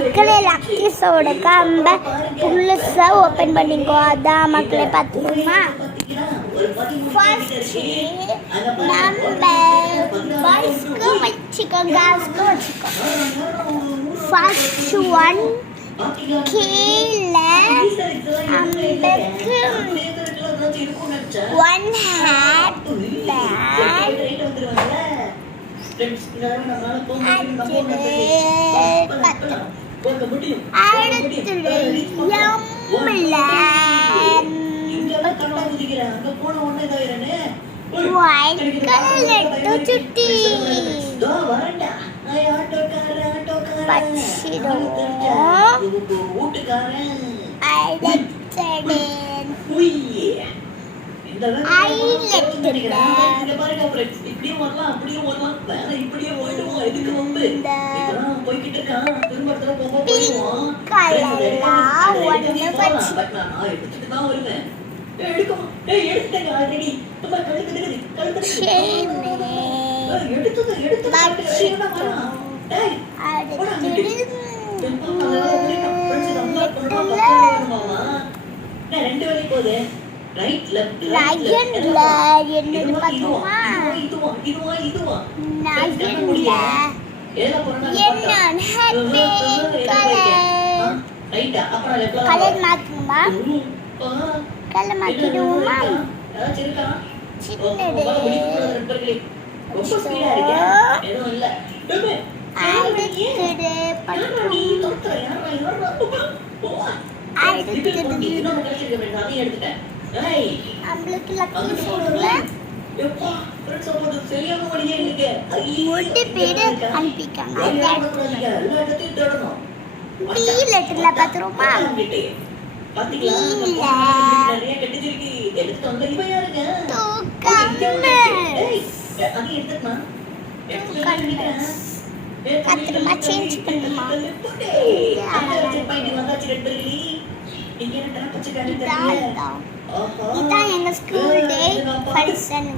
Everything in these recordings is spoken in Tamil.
மக்களே லக்கீஸோட கம்ப புதுசா ஓப்பன் பண்ணிக்கோ. அதான் மக்களே பார்த்துக்கோமா. ஃபர்ஸ்ட் நம்ம பாய்ஸ்க்கு வச்சுக்கோ, கேர்ள்ஸ்க்கு வச்சுக்கோ. ஃபர்ஸ்ட் ஒன் கீழே நம்மளுக்கு ஒன் ஹேட் பேக் கலர் மாத்துமா? கலர் மாத்திடுவோமா? சின்னது நம்மளுக்கு லக்கி ஃபோன்ல ஒரு பேரு அனுப்பிக்காங்க. பி லெட்டர்ல பார்த்துருமா? கத்திரமா சேஞ்ச் பண்ணுமா? இதான் எங்க ஸ்கூல் டே ஃபங்க்ஷன்.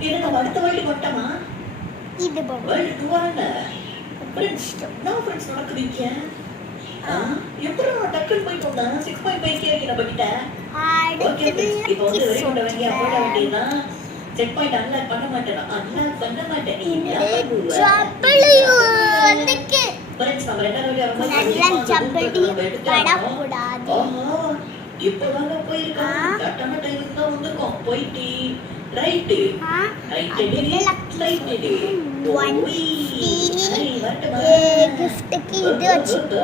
இது கிஃப்ட்டுக்கு இது வச்சுக்கோ.